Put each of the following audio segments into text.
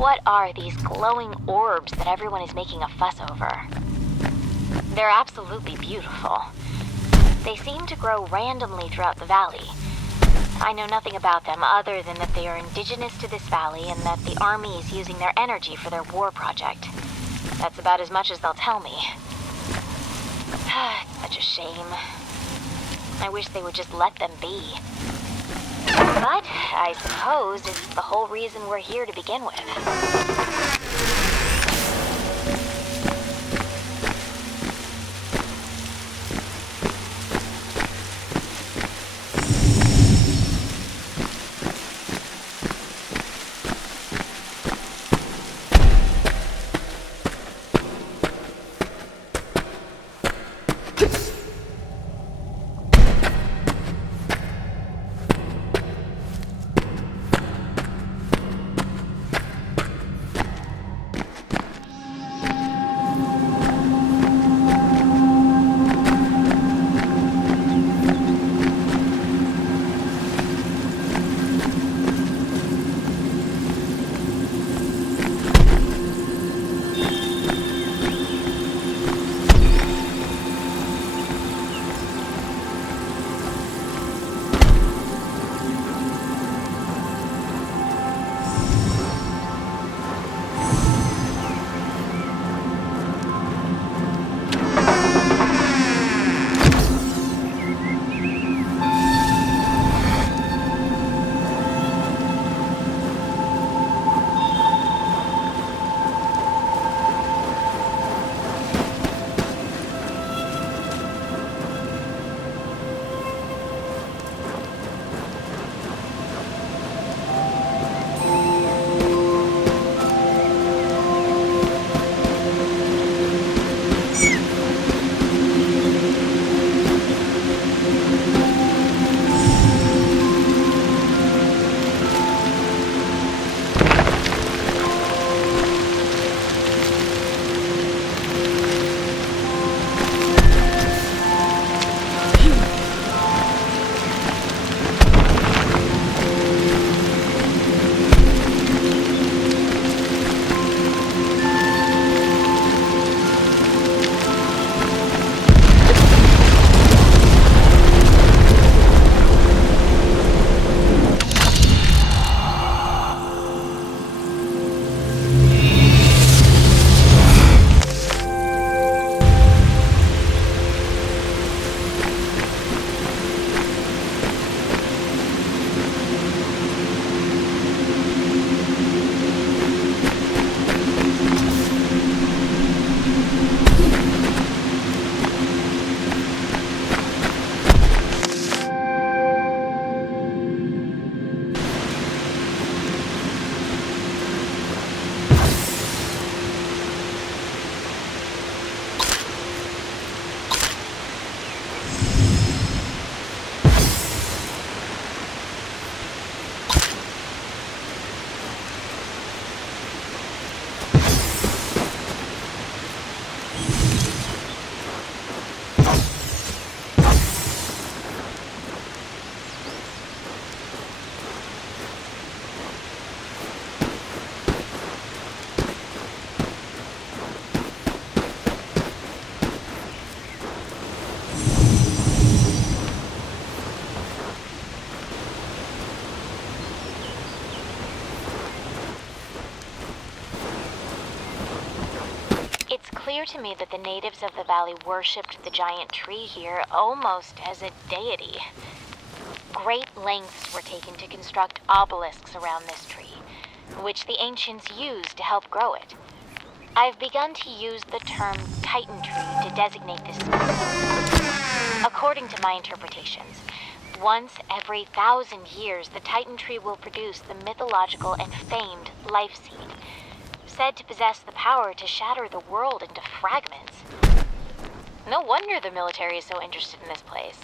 What are these glowing orbs that everyone is making a fuss over? They're absolutely beautiful. They seem to grow randomly throughout the valley. I know nothing about them other than that they are indigenous to this valley and that the army is using their energy for their war project. That's about as much as they'll tell me. It's such a shame. I wish they would just let them be. But I suppose it's the whole reason we're here to begin with. It's clear to me that the natives of the valley worshipped the giant tree here almost as a deity. Great lengths were taken to construct obelisks around this tree, which the ancients used to help grow it. I've begun to use the term Titan tree to designate this species. According to my interpretations, once every 1,000 years, the Titan tree will produce the mythological and famed life seed, said to possess the power to shatter the world into fragments. No wonder the military is so interested in this place.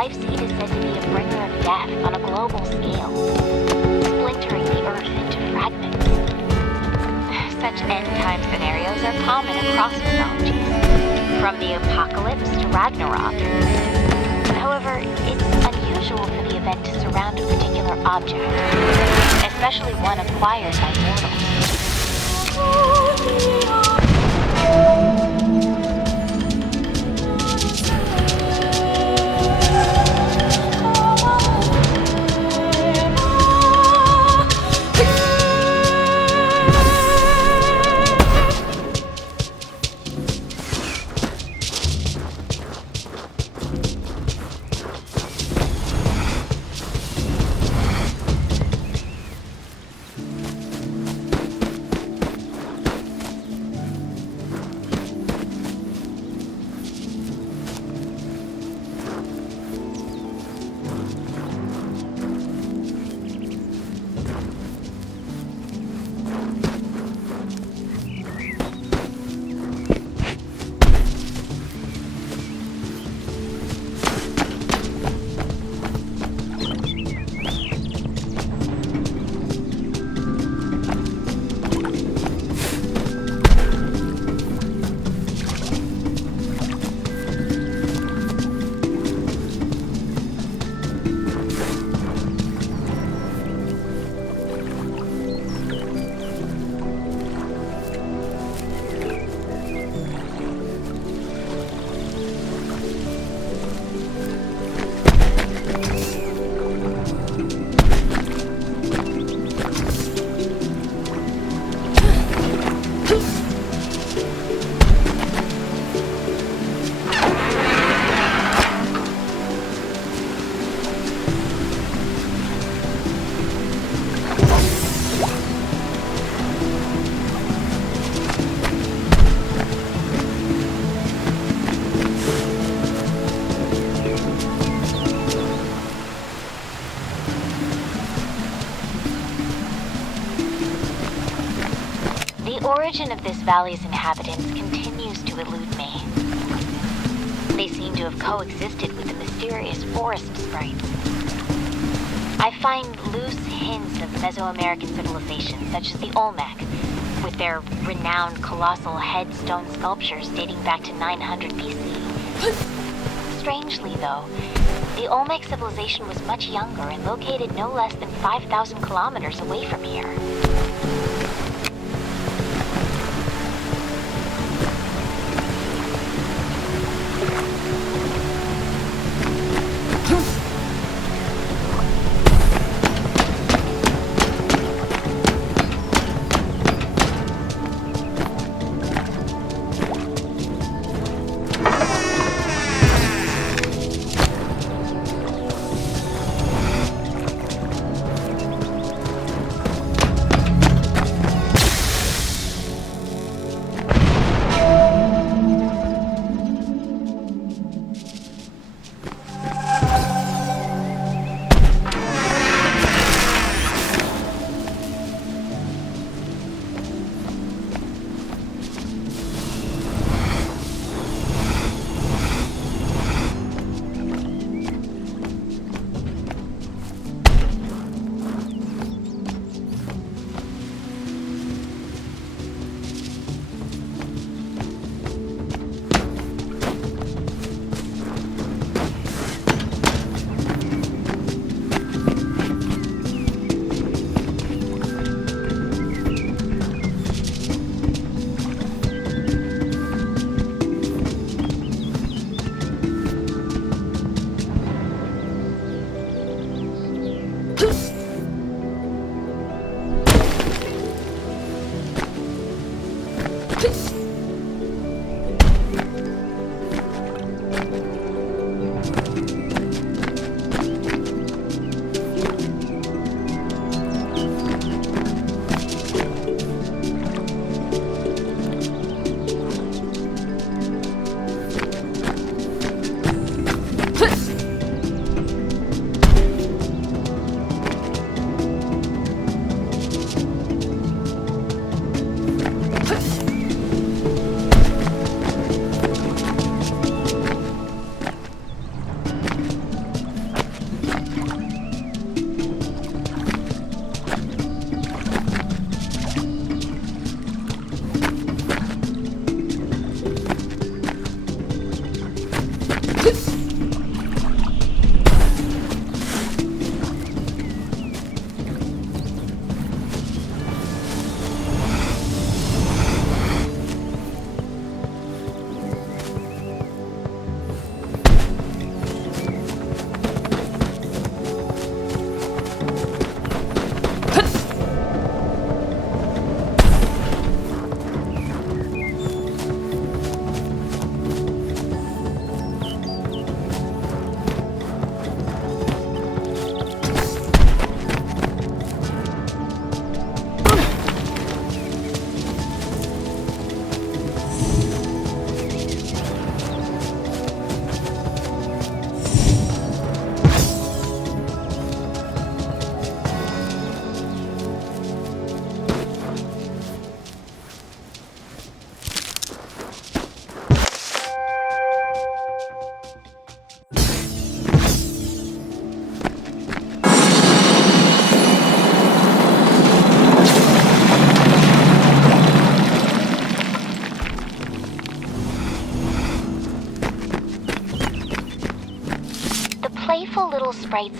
life seed is said to be a bringer of death on a global scale, splintering the Earth into fragments. Such end-time scenarios are common across mythologies, from the apocalypse to Ragnarok. However, it's unusual for the event to surround a particular object, especially one acquired by mortals. The origin of this valley's inhabitants continues to elude me. They seem to have coexisted with the mysterious forest sprites. I find loose hints of Mesoamerican civilizations such as the Olmec, with their renowned colossal headstone sculptures dating back to 900 BC. Strangely, though, the Olmec civilization was much younger and located no less than 5,000 kilometers away from here.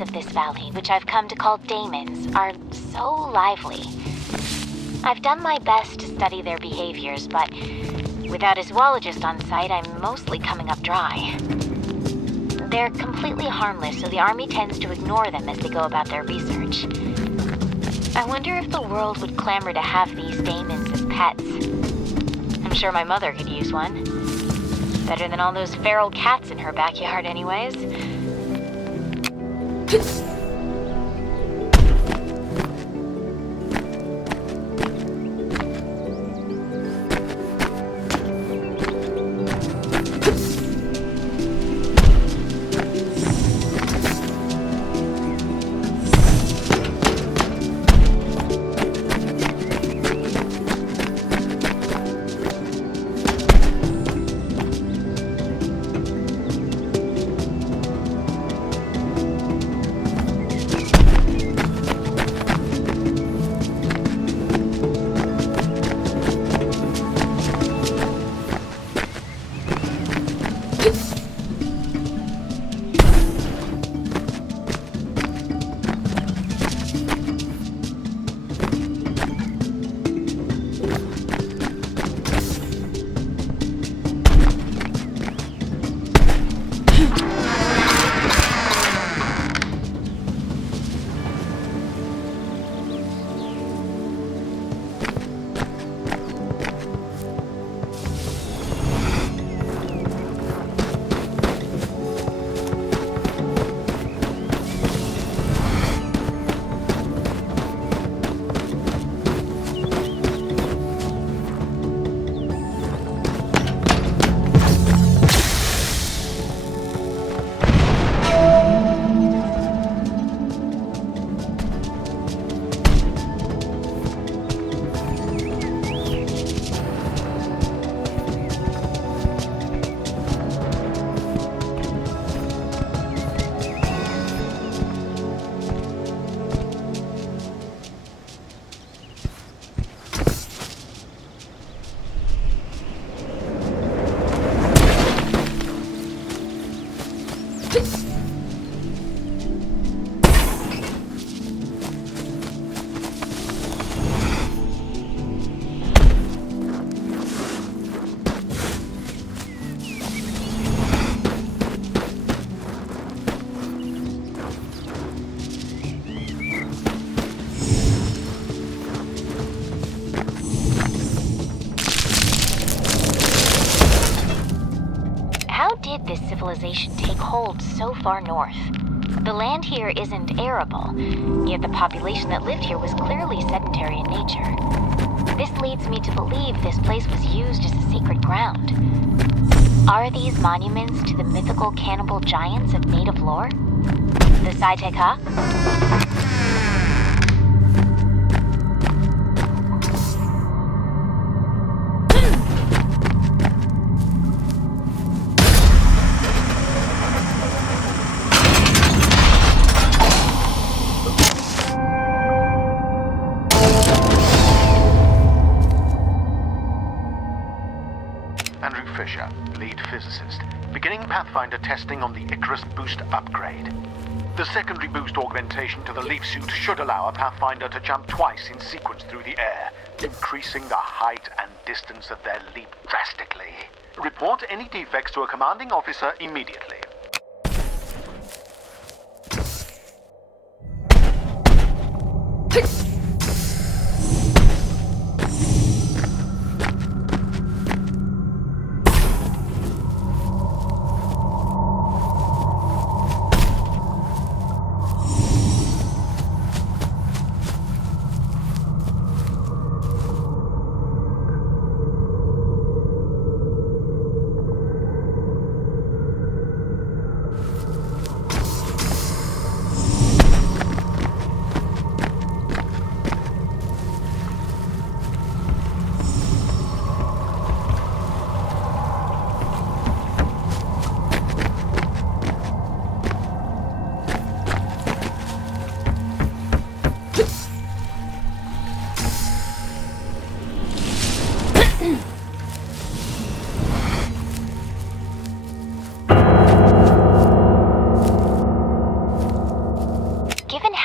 inhabitants of this valley, which I've come to call daemons, are so lively. I've done my best to study their behaviors, but without a zoologist on site, I'm mostly coming up dry. They're completely harmless, so the army tends to ignore them as they go about their research. I wonder if the world would clamor to have these daemons as pets. I'm sure my mother could use one. Better than all those feral cats in her backyard anyways. This civilization take hold so far north. The land here isn't arable, yet the population that lived here was clearly sedentary in nature. This leads me to believe this place was used as a sacred ground. Are these monuments to the mythical cannibal giants of native lore? The Saiteka? Lead physicist, beginning Pathfinder testing on the Icarus boost upgrade. The secondary boost augmentation to the L.E.A.F suit should allow a Pathfinder to jump twice in sequence through the air, increasing the height and distance of their leap drastically. Report any defects to a commanding officer immediately.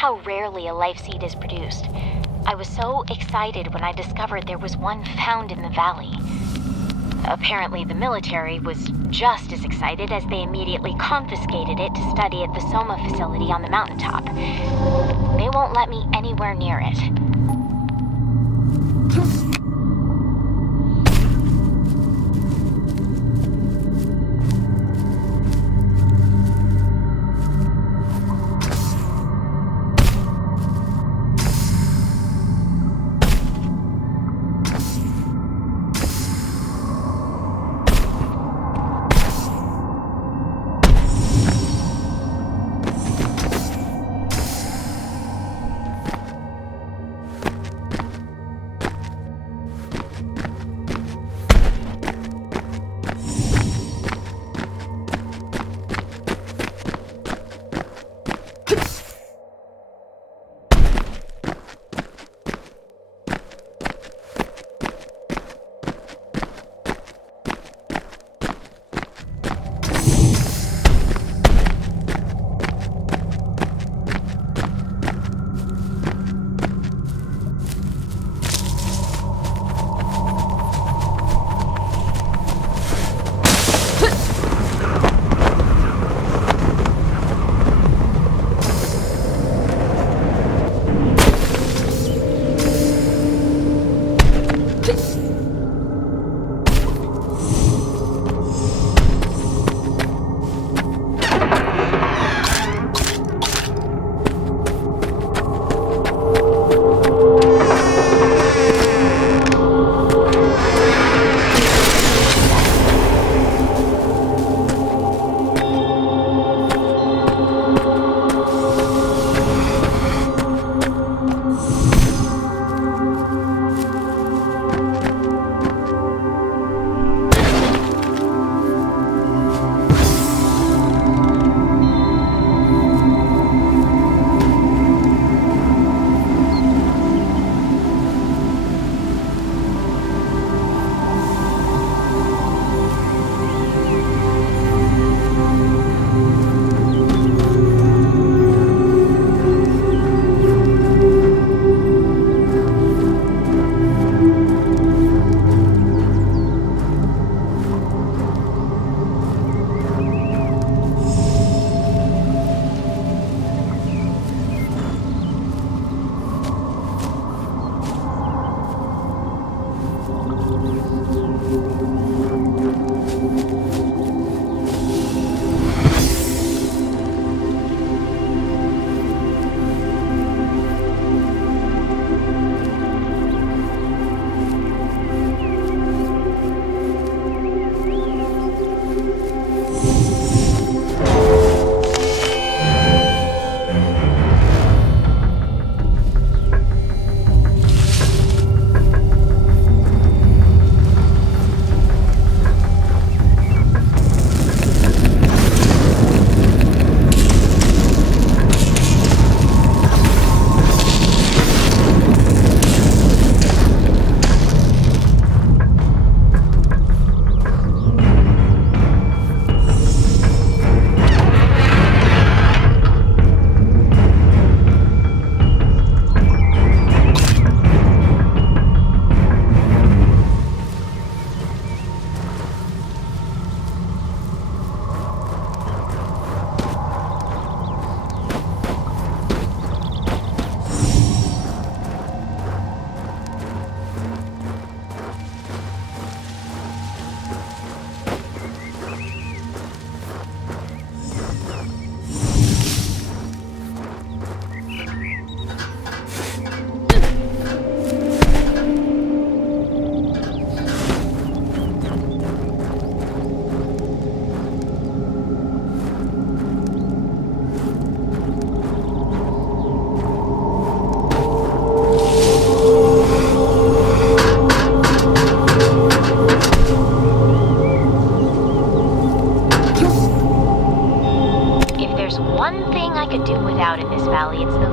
how rarely a life seed is produced. I was so excited when I discovered there was one found in the valley. Apparently, the military was just as excited as they immediately confiscated it to study at the Soma facility on the mountaintop. They won't let me anywhere near it.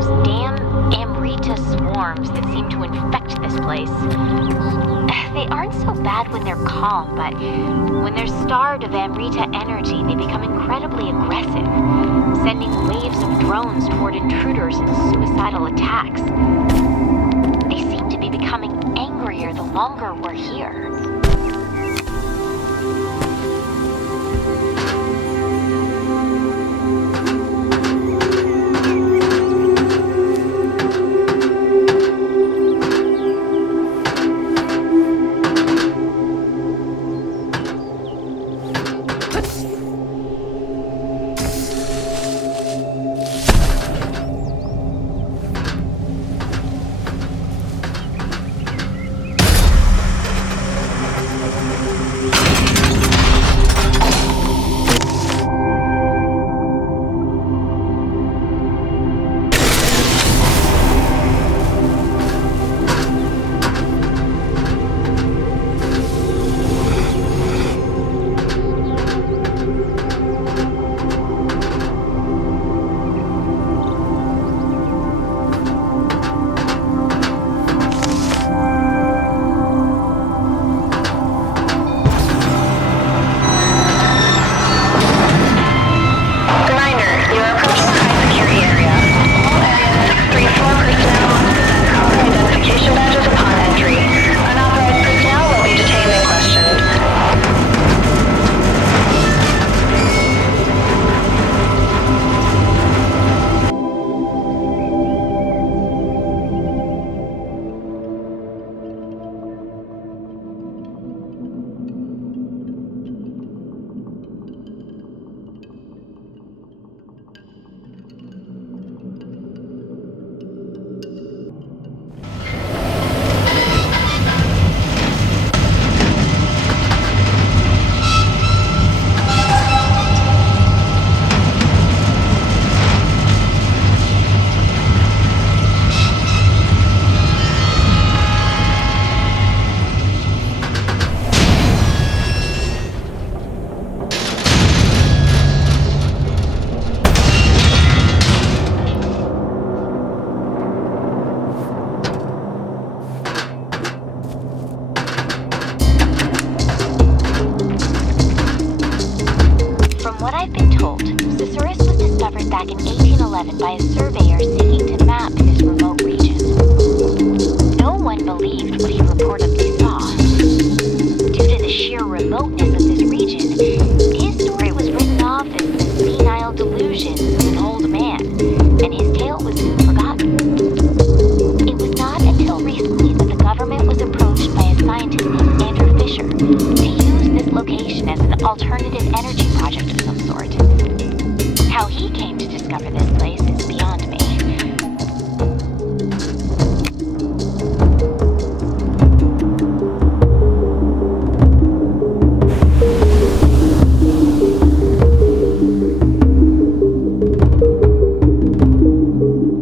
those damn Amrita swarms that seem to infect this place. They aren't so bad when they're calm, but when they're starved of Amrita energy, they become incredibly aggressive, sending waves of drones toward intruders in suicidal attacks. They seem to be becoming angrier the longer we're here.